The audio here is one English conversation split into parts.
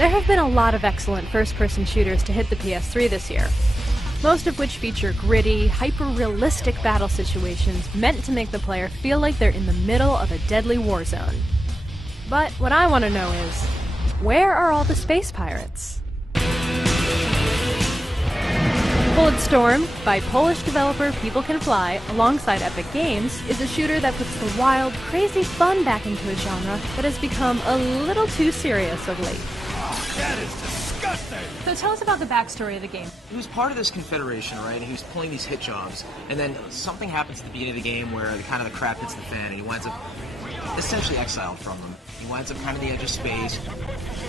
There have been a lot of excellent first-person shooters to hit the PS3 this year, most of which feature gritty, hyper-realistic battle situations meant to make the player feel like they're in the middle of a deadly war zone. But what I want to know is, where are all the space pirates? Bulletstorm, by Polish developer People Can Fly, alongside Epic Games, is a shooter that puts the wild, crazy fun back into a genre that has become a little too serious of late. That is disgusting! So tell us about the backstory of the game. He was part of this confederation, right, and he was pulling these hit jobs, and then something happens at the beginning of the game where kind of the crap hits the fan, and he winds up essentially exiled from them. He winds up kind of the edge of space.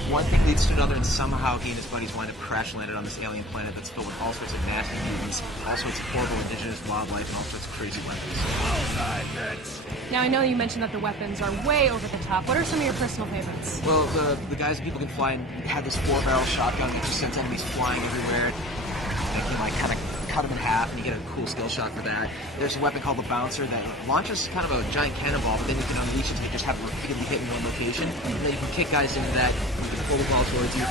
One thing leads to another, and somehow he and his buddies wind up crash-landed on this alien planet that's filled with all sorts of nasty mutants, all sorts of horrible indigenous wildlife, and all sorts of crazy weapons. Now, I know you mentioned that the weapons are way over the top. What are some of your personal favorites? Well, the guys at People Can Fly had this 4-barrel shotgun that just sends enemies flying everywhere. You can, like, kind of cut them in half, and you get a cool skill shot for that. There's a weapon called the Bouncer that launches kind of a giant cannonball, but then you can unleash it to just have it repeatedly hit in one location, and then you can kick guys into that, you can pull the ball towards you.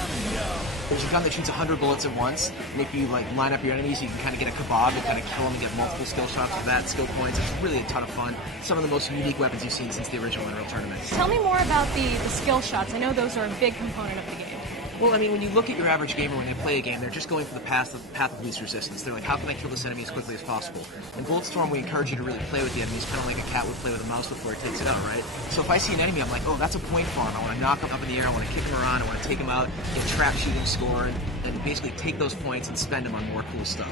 There's a gun that shoots 100 bullets at once, and if you like line up your enemies, you can kind of get a kebab and kind of kill them and get multiple skill shots with that, skill points. It's really a ton of fun. Some of the most unique weapons you've seen since the original Unreal tournament. Tell me more about the skill shots. I know those are a big component of the game. Well, I mean, when you look at your average gamer when they play a game, they're just going for the path of least resistance. They're like, how can I kill this enemy as quickly as possible? In Bulletstorm, we encourage you to really play with the enemies, kind of like a cat would play with a mouse before it takes it out, right? So if I see an enemy, I'm like, oh, that's a point farm. I want to knock him up in the air, I want to kick him around, I want to take him out, get trap shooting score, and basically take those points and spend them on more cool stuff.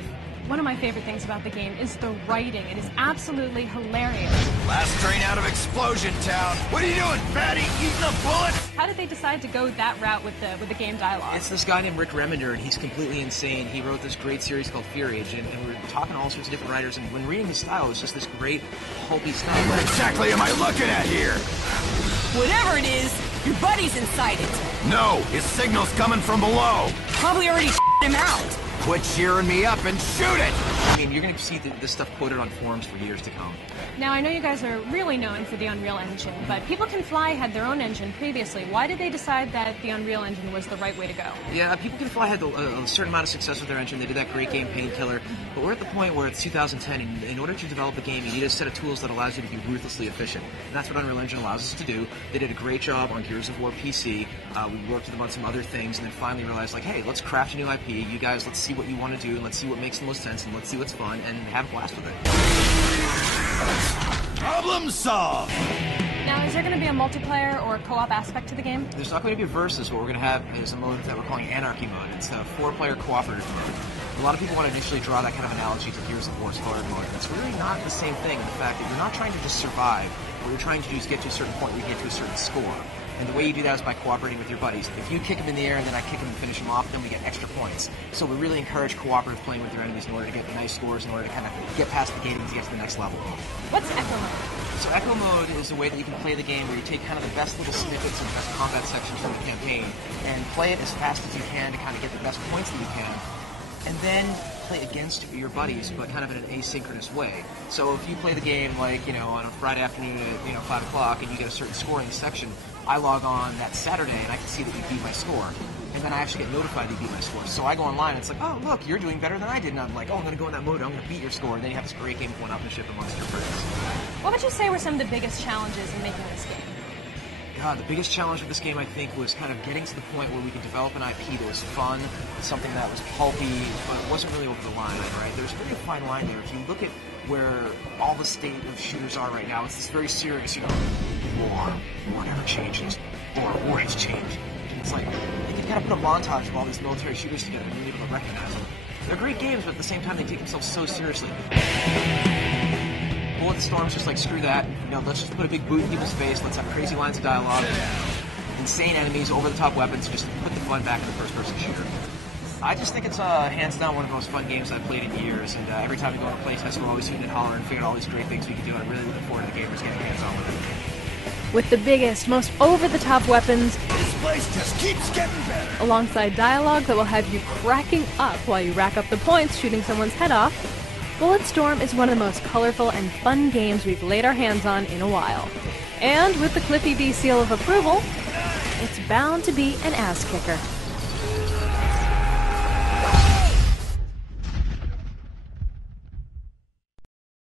One of my favorite things about the game is the writing. It is absolutely hilarious. Last train out of Explosion Town. What are you doing, fatty? Eating a bullet? How did they decide to go that route with the game dialogue? It's this guy named Rick Remender, and he's completely insane. He wrote this great series called Fear Age, and we're talking to all sorts of different writers, and when reading his style, it's just this great, pulpy stuff. What exactly am I looking at here? Whatever it is, your buddy's inside it. No, his signal's coming from below. Probably already him out. Quit cheering me up and shoot it! I mean, you're going to see this stuff quoted on forums for years to come. Now, I know you guys are really known for the Unreal Engine, but People Can Fly had their own engine previously. Why did they decide that the Unreal Engine was the right way to go? Yeah, People Can Fly had a certain amount of success with their engine. They did that great game, Painkiller. But we're at the point where it's 2010, and in order to develop a game, you need a set of tools that allows you to be ruthlessly efficient. And that's what Unreal Engine allows us to do. They did a great job on Gears of War PC. We worked with them on some other things, and then finally realized, like, hey, let's craft a new IP. You guys, let's see what you want to do, and let's see what makes the most sense, and let's see what's fun, and have a blast with it. Problem solved! Now, is there going to be a multiplayer or co-op aspect to the game? There's not going to be a versus. What we're going to have is a mode that we're calling Anarchy Mode. It's a 4-player cooperative mode. A lot of people want to initially draw that kind of analogy to Gears of War's hard mode. It's really not the same thing in the fact that you're not trying to just survive. What you're trying to do is get to a certain point where you get to a certain score. And the way you do that is by cooperating with your buddies. If you kick them in the air and then I kick them and finish them off, then we get extra points. So we really encourage cooperative playing with your enemies in order to get nice scores, in order to kind of get past the gating to get to the next level. What's Echo Mode? So Echo Mode is a way that you can play the game where you take kind of the best little snippets and the best combat sections from the campaign and play it as fast as you can to kind of get the best points that you can, and then play against your buddies, but kind of in an asynchronous way. So if you play the game like, on a Friday afternoon at, 5 o'clock and you get a certain score in the section, I log on that Saturday and I can see that you beat my score. And then I actually get notified that you beat my score. So I go online and it's like, oh, look, you're doing better than I did. And I'm like, oh, I'm going to go in that mode, I'm going to beat your score. And then you have this great game of one-upmanship amongst your friends. What would you say were some of the biggest challenges in making this game? God, the biggest challenge with this game, I think, was kind of getting to the point where we could develop an IP that was fun, something that was pulpy, but it wasn't really over the line, right? There's really a fine line there. If you look at where all the state of shooters are right now, it's this very serious, war never changes, or war has changed. And it's like, you can kind of put a montage of all these military shooters together and be able to recognize them. They're great games, but at the same time, they take themselves so seriously. Bulletstorm's just like, screw that. Let's just put a big boot in people's face. Let's have crazy lines of dialogue, insane enemies, over-the-top weapons, just put the fun back in the first-person shooter. I just think it's hands down one of the most fun games I've played in years, and every time we go to a playtest, we're always hooting and hollering and figuring out all these great things we can do, and I'm really looking forward to the gamers getting hands-on with it. With the biggest, most over-the-top weapons, This place just keeps getting better! alongside dialogue that will have you cracking up while you rack up the points shooting someone's head off, Bulletstorm is one of the most colorful and fun games we've laid our hands on in a while. And with the Cliffy B seal of approval, it's bound to be an ass kicker.